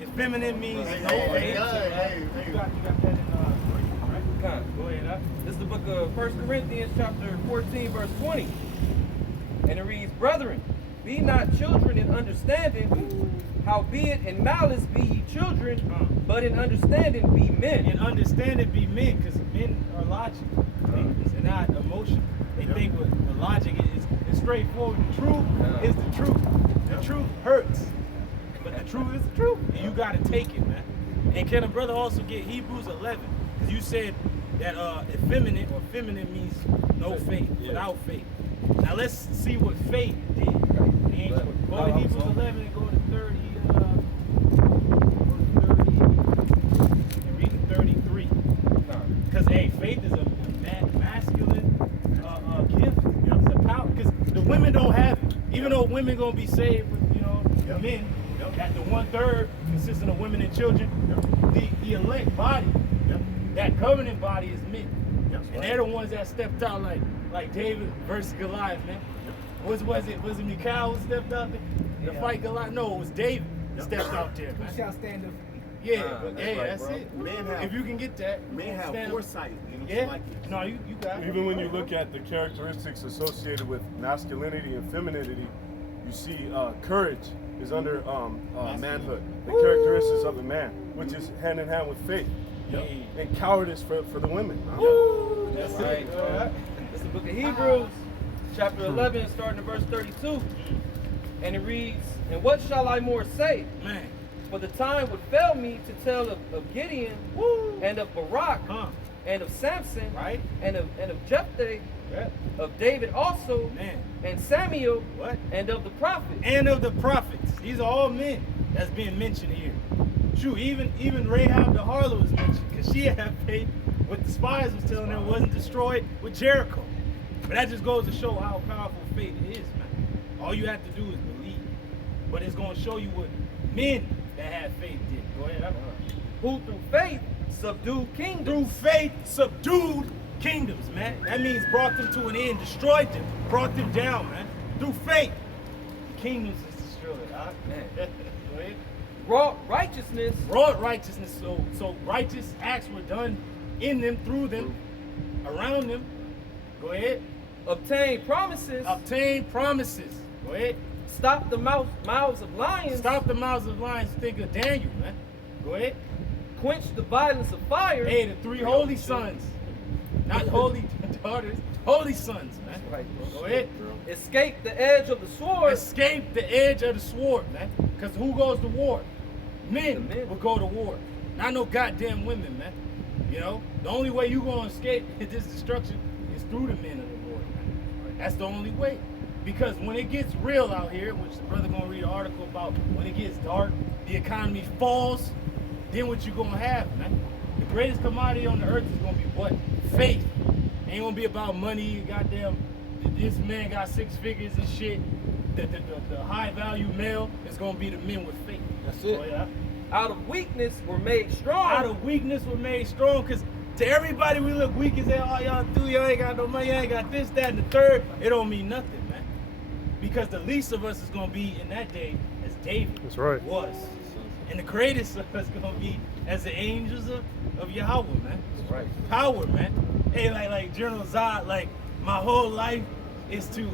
Effeminate means no faith. You got that in right? Go ahead. This is the book of 1 Corinthians chapter 14, verse 20. And it reads, Brethren, be not children in understanding, howbeit in malice be ye children, but in understanding be men. In understanding be men, because men are logical. They're not emotional. They think with logic it's straightforward. The truth is the truth. The truth hurts. But the truth is the truth. And you gotta take it, man. And can a brother also get Hebrews 11? Because you said that effeminate or feminine means no faith, without faith. Now let's see what faith did. Go to Hebrews 11 and go to 30. And read the 33. Because hey, faith is a masculine gift. It's a power. Because the women don't have it. Even though women gonna be saved with men, that the 1/3 consisting of women and children, the elect body, that covenant body is men. And they're the ones that stepped out like David versus Goliath, man. Was it Michal who stepped out there to fight Goliath? No, it was David who stepped out there, man. Who shall stand up? That's it. If you can get that, men have foresight. No, you got it. Even when you look at the characteristics associated with masculinity and femininity, you see courage is under manhood, the characteristics of a man, which is hand in hand with faith. And cowardice for the women. That's right. It's the book of Hebrews, chapter 11, starting at verse 32. And it reads, And what shall I more say? Man. For the time would fail me to tell of Gideon, and of Barak, and of Samson, and of Jephthah, of David also, and Samuel, and of the prophets. And of the prophets. These are all men that's being mentioned here. True, even Rahab the harlot was mentioned, because she had faith what the spies was telling her wasn't destroyed with Jericho. But that just goes to show how powerful faith is, man. All you have to do is believe. But it's going to show you what men that had faith did. Go ahead. Who through faith subdued kingdoms. Through faith subdued kingdoms, man. That means brought them to an end, destroyed them, brought them down, man. Through faith, kingdoms is destroyed. Go ahead. Wrought righteousness. So righteous acts were done in them, through them, around them. Go ahead. Obtain promises. Go ahead. Stop the mouths of lions. Think of Daniel, man. Go ahead. Quench the violence of fire. Hey, the three holy sons. Not holy daughters. Holy sons, man. Right, go ahead. Escape the edge of the sword. Escape the edge of the sword, man. Because who goes to war? Men will go to war. Not no goddamn women, man. You know, the only way you gonna escape this destruction is through the men of the Lord, man. That's the only way. Because when it gets real out here, which the brother gonna read an article about, when it gets dark, the economy falls, then what you gonna have, man? The greatest commodity on the earth is gonna be what? Faith. Ain't gonna be about money, goddamn, this man got 6 figures and shit. The high value male is gonna be the men with faith. That's it. Oh, yeah. Out of weakness were made strong. Because to everybody we look weak as hell. All y'all do, y'all ain't got no money, y'all ain't got this, that, and the third. It don't mean nothing, man. Because the least of us is gonna be in that day as David was. And the greatest of us gonna be as the angels of Yahweh, man. That's right. Power, man. Hey, like General Zod, like my whole life is to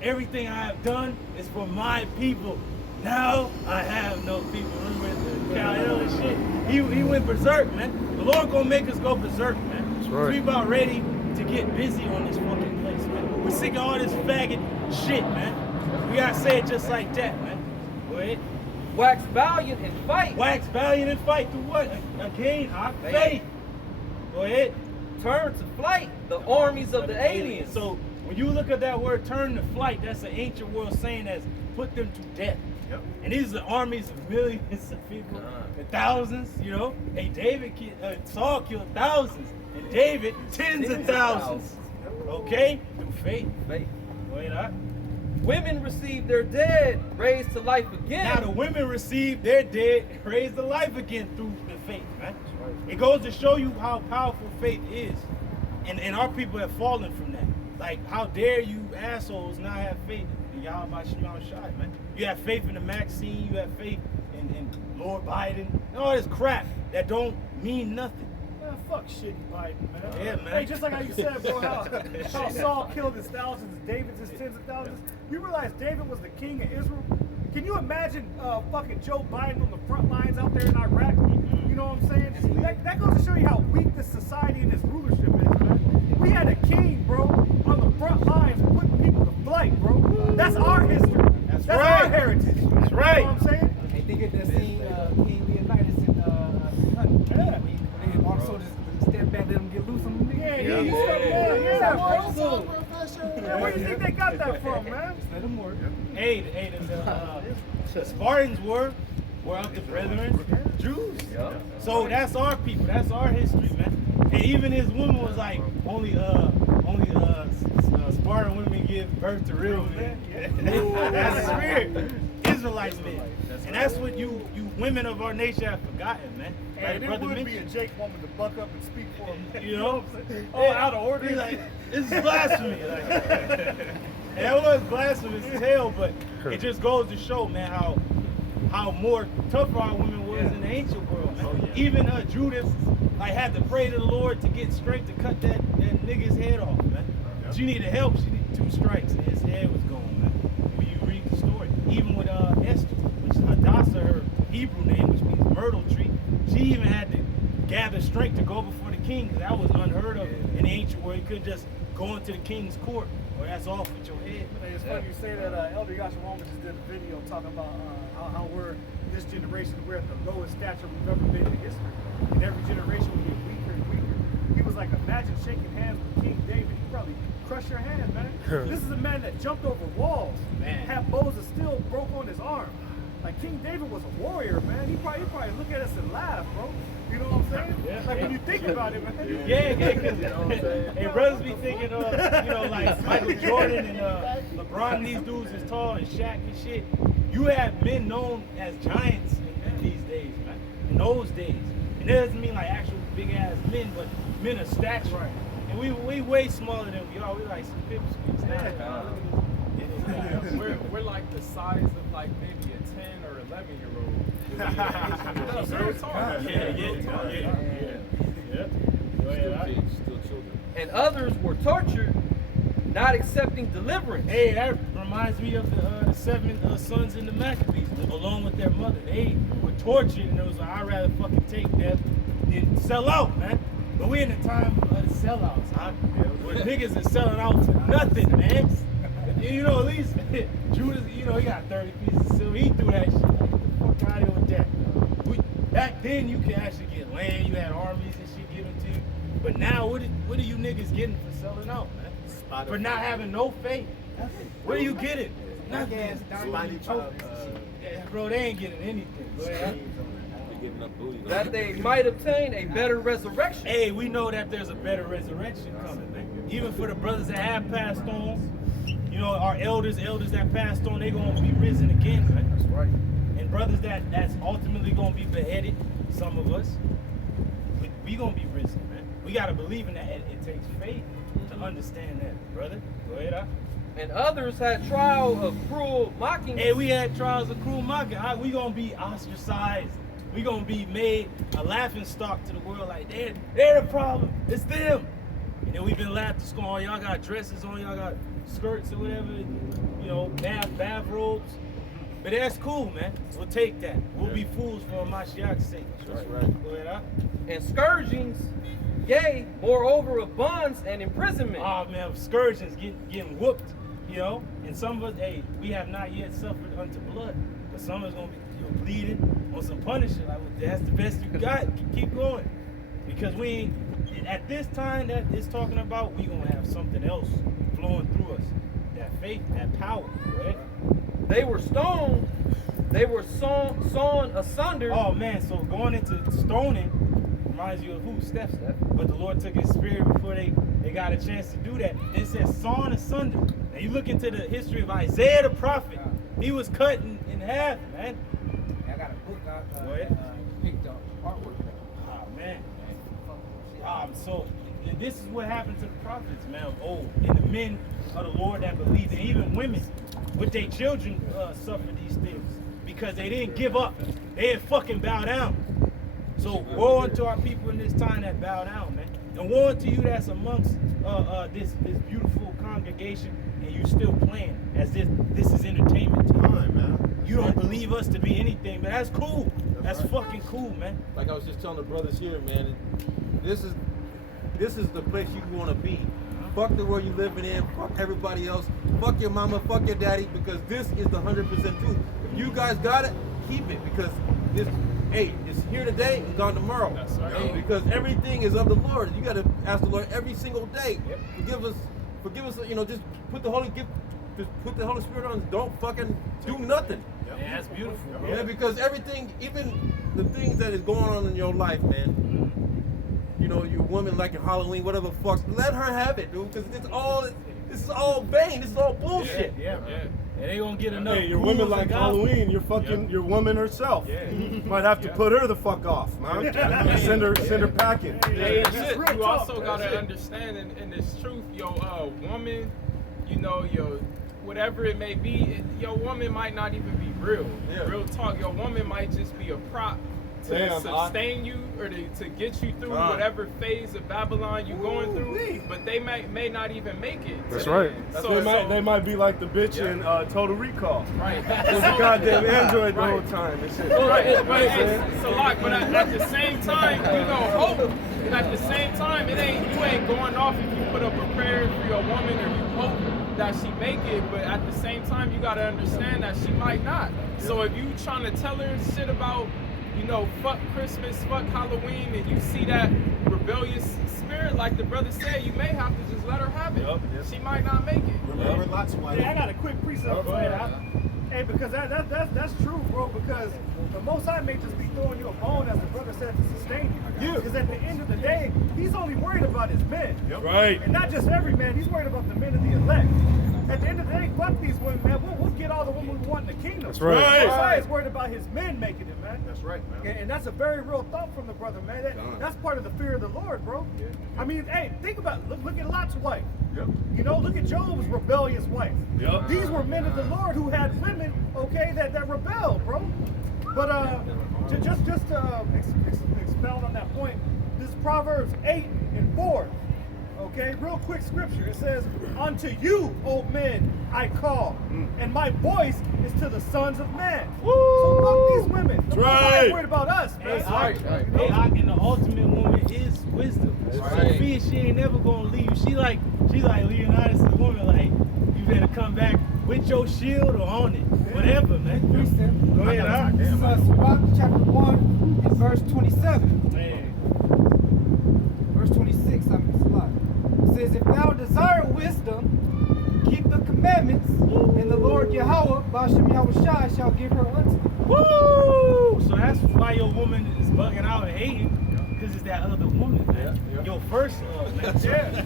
everything I have done is for my people. Now I have no people. He went berserk, man. The Lord gonna make us go berserk, man. That's right. We about ready to get busy on this fucking place, man. We're sick of all this faggot shit, man. We gotta say it just like that, man. Go ahead. Wax valiant and fight. Through what? Again, our faith. Go ahead. Turn to flight the armies of the aliens. So when you look at that word turn to flight, that's an ancient world saying as put them to death. Yep. And these are armies of millions of people, and thousands, you know. Hey, Saul killed thousands, and David tens of thousands. Okay? Through faith. Go ahead, Women received their dead raised to life again. Now the women received their dead raised to life again through the faith, man. Right. It goes to show you how powerful faith is. And our people have fallen from that. Like, how dare you assholes not have faith in Yahweh Shai, man. You have faith in the Maxine, you have faith in Lord Biden, and all this crap that don't mean nothing. Man, fuck shitty Biden, man. Yeah, man. Hey, just like how you said, bro, how Saul killed his thousands, David's his tens of thousands. You realize David was the king of Israel? Can you imagine fucking Joe Biden on the front lines out there in Iraq? You know what I'm saying? That goes to show you how weak this society and this rulership is, man. We had a king, bro, on the front lines putting people to flight, bro. That's our history. That's right. our heritage. That's right. You know what I'm saying? Hey, think of that scene, King Leonidas in 300. Yeah. When all the soldiers step back, let them get loose on them. Yeah, Yeah. bro. Yeah, where do you think they got that from, man? Just let them work. Hey, the Spartans were of the brethren, Jews. So that's our people. That's our history, man. And even his woman was like, only Spartan women give birth to real men. That's weird. Israelite men. And that's what you women of our nation have forgotten, man. And it Brother would be a mentioned. Jake woman to buck up and speak for him. You know? Oh, out of order. He's like, this is blasphemy. Like, and that was blasphemous as hell, but it just goes to show, man, how more tougher our women was in the ancient world, man. Even Judas had to pray to the Lord to get strength to cut that nigga's head off, man. She needed help. She needed 2 strikes, and his head was gone, man. When you read the story, even with Esther, which is Hadassah, her Hebrew name, which means myrtle tree, she even had to gather strength to go before the king, because that was unheard of in the ancient world. You couldn't just go into the king's court, or that's off with your head. Hey, it's funny you say that. Elder Yasharama just did a video talking about how we're, this generation, we're at the lowest stature we've ever been in history. And every generation will get weaker and weaker. He was like, imagine shaking hands with King David. He'd probably crush your hand, man. This is a man that jumped over walls, had bows of steel broke on his arm. Like, King David was a warrior, man. He probably look at us and laugh, bro. You know what I'm saying? Yeah. Like, when you think about it, man. Yeah, because hey, brothers be thinking like Michael Jordan and LeBron, these dudes is tall, and Shaq and shit. You have men known as giants in these days, man. In those days. And that doesn't mean like actual big ass men, but men of stature. Right. And we way smaller than we are. We like some pipsqueaks now. We're like the size of like maybe a 10 or 11-year-old. Very tall. Yeah. Still children. And others were tortured, not accepting deliverance. Hey, that reminds me of the 7 sons in the Maccabees, along with their mother. They were tortured, and it was like, I'd rather fucking take death than sell out, man. But we in the time of the sellouts, huh? Where niggas is selling out to nothing, man. You know, at least Judas, he got 30 pieces of silver. He threw that shit. Like, get the fuck out of here with that. Back then, you could actually get land. You had armies and shit given to you. But now, what are you niggas getting for selling out, man? For not having no faith. What are you getting? Nothing. Bro, they ain't getting anything. Go ahead. That they might obtain a better resurrection. Hey, we know that there's a better resurrection coming, man. Even for the brothers that have passed on, our elders that passed on, they gonna be risen again, man. That's right. And brothers that's ultimately gonna be beheaded, some of us, we gonna be risen, man. We gotta believe in that. It takes faith to understand that, brother. Go ahead, And others had trial of cruel mocking. Hey, we had trials of cruel mocking. We gonna be ostracized. We gonna be made a laughing stock to the world. Like they're the problem. It's them. And then we've been laughed to scorn. Y'all got dresses on. Y'all got skirts or whatever. Bath robes. But that's cool, man. We'll take that. We'll be fools for Mashiach's sake. That's right. Go ahead, And scourgings, yea, moreover of bonds and imprisonment. Oh man, scourgings getting whooped. And some of us, hey, we have not yet suffered unto blood. But some of us gonna be bleeding on some punishment. Like, that's the best you got. Keep going. Because we ain't, at this time that it's talking about, we gonna have something else flowing through us. That faith, that power, right? They were stoned, they were sawn asunder. Oh man, so going into stoning reminds you of who? Steph. But the Lord took his spirit before they got a chance to do that. It says sawn asunder. Now you look into the history of Isaiah the prophet, he was cut in half, man. I got a book out picked up artwork. Oh man. So this is what happened to the prophets, man, of old, and the men of the Lord that believed, and even women with their children suffer these things because they didn't give up. They didn't fucking bow down. So woe unto our people in this time that bow down, man. And woe unto you that's amongst this beautiful congregation and you still playing as if this is entertainment time, man. You don't believe us to be anything, man. That's cool. That's fucking cool, man. Like I was just telling the brothers here, man, this is the place you want to be. Fuck the world you living in, fuck everybody else, fuck your mama, fuck your daddy, because this is the 100% truth. If you guys got it, keep it, because this, hey, it's here today and gone tomorrow. That's right. Because everything is of the Lord. You got to ask the Lord every single day. Yep. Forgive us, just put the Holy Spirit on us. Don't fucking do nothing. Yeah, that's beautiful. Yeah, because everything, even the things that is going on in your life, man. Your woman liking Halloween, whatever the fuck. Let her have it, dude. Because this is all vain. This is all bullshit. Yeah. And they gonna get enough. Hey, your woman like Halloween, you're fucking your woman herself. Yeah. Might have to put her the fuck off, man. Send her packing. Hey, That's real you talk. also gotta understand in this truth, your woman, your whatever it may be, your woman might not even be real. Yeah. Real talk, your woman might just be a prop to Damn, sustain you or to get you through whatever phase of Babylon you're going through, but they may not even make it. That's right. So, They might be like the bitch in Total Recall. right. It's a goddamn android the whole time and shit. Right, but it's a lot. But at the same time, hope. At the same time, you ain't going off if you put up a prayer for your woman or you hope that she make it. But at the same time, you gotta understand that she might not. So if you trying to tell her shit about, fuck Christmas, fuck Halloween, and you see that rebellious spirit, like the brother said, you may have to just let her have it. She might not make it. Remember Lot's wife. Hey, I got a quick precept for that. Hey, because that's true, bro. Because the Most High may just be throwing you a bone, as the brother said, to sustain you. Because at the end of the day, he's only worried about his men. Right. And not just every man, he's worried about the men of the elect. At the end of the day, fuck these women, man. We'll get all the women we want in the kingdom. That's right. The Most High is worried about his men making it, man. That's right, man. And that's a very real thought from the brother, man. That's part of the fear of the Lord, bro. I mean, hey, think about it. Look at Lot's wife. Yep. Look at Job's rebellious wife. Yep. These were men of the Lord who had women, okay, that rebelled, bro. But just to expound on that point, this is Proverbs 8:4. Okay, real quick scripture. It says, "Unto you, O men, I call, and my voice is to the sons of men." So fuck these women. The Most High ain't worried about us, man. And the ultimate woman is wisdom. Sophia, she ain't never gonna leave. She like Leonidas' woman. Like, you better come back with your shield or on it, whatever, man. Go ahead, Doc. This is Sirach chapter 1 and verse 27. Man. Verse 26, it says, "If thou desire wisdom, keep the commandments, and the Lord Yahweh, Bashem Yahushai, shall give her unto thee." Woo! So that's why your woman is bugging out and hating, because it's that other woman, man. Your first love, man.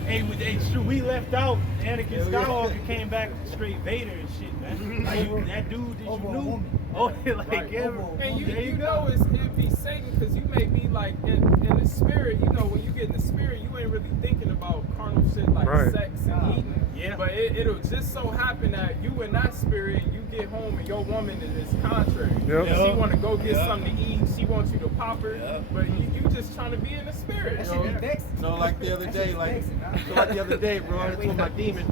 Hey, true, we left out Anakin Skywalker came back straight Vader and shit, man. Like, that dude that you knew. Oh, like, yeah. And there you know go. it'd be Satan, because you may be like in the spirit. When you get in the spirit, you ain't really thinking about carnal shit like sex and eating. Yeah. But it'll just so happen that you in that spirit, and you get home and your woman is contrary. Yep. And she want to go get something to eat. She wants you to pop her. But you just trying to be in the spirit. That shit be vexing. Like the other day, bro, I told my demon,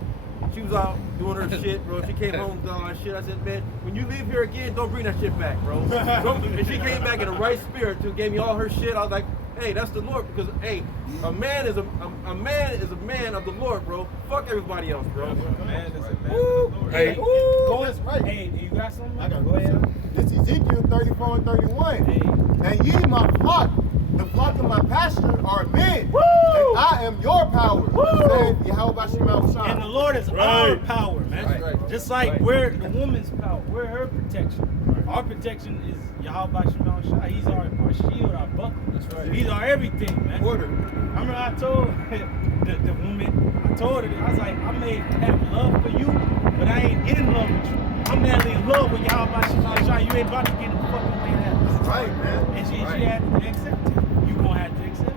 she was out doing her shit, bro. She came home with all that shit. I said, man, when you leave here again, don't bring that shit back, bro. And she came back in the right spirit, too, gave me all her shit. I was like, hey, that's the Lord, because hey, a man is a man of the Lord, bro. Fuck everybody else, bro. A man is a man of the Lord. Hey, That's right. Hey, you got something? I got Go ahead. This is Ezekiel 34 and 31. And ye, my flock, the flock of my pasture, are men. Woo! And I am your power. Said Yahweh Shai. And the Lord is our power, man. Right. Just like we're the woman's power, we're her protection. Our protection is Yahweh Shai. He's our shield, our buckler. That's right. He's our everything, man. Order. I remember I told the woman, I told her, I was like, I may have love for you, but I ain't in love with you. I'm madly in love with Yahweh Shai. You ain't about to get in the fucking way that. Right, man. And she had to accept it. You gonna have to accept